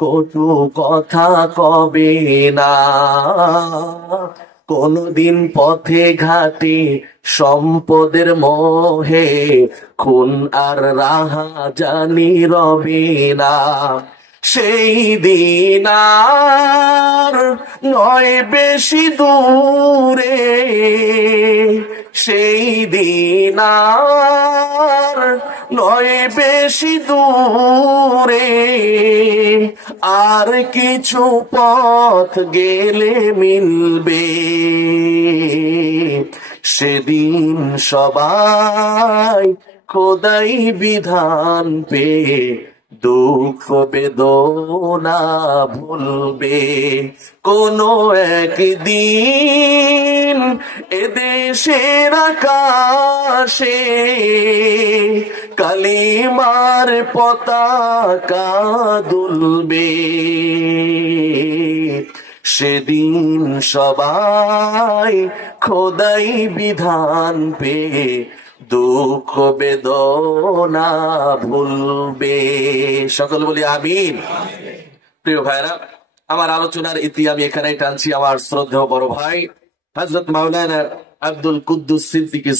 কটু কথা কবে না, কোনদিন পথে ঘাটে সম্পদের মোহে খুন আর রাহাজানি রবে না। সেই দিন আর নয় বেশি দূরে, সেই দিন আর নয় বেশি দূরে, আর কিছু পথ গেলে মিলবে। সেদিন সবাই খোদাই বিধান পেয়ে দুঃখ বেদনা ভুলবে। কোনো একদিন এদেশের আকাশে কালিমার পতাকা দুলবে। সেদিন সবাই খোদাই বিধান পেয়ে দুঃখ বেদনা ভুলবে। সকল বলি আমিন। প্রিয় ভাইরা, আমার আলোচনার ইতি আমি এখানেই টানছি। আমার শ্রদ্ধেয় বড় ভাই হযরত মাওলানা আব্দুল কুদ্দুস সিদ্দিকী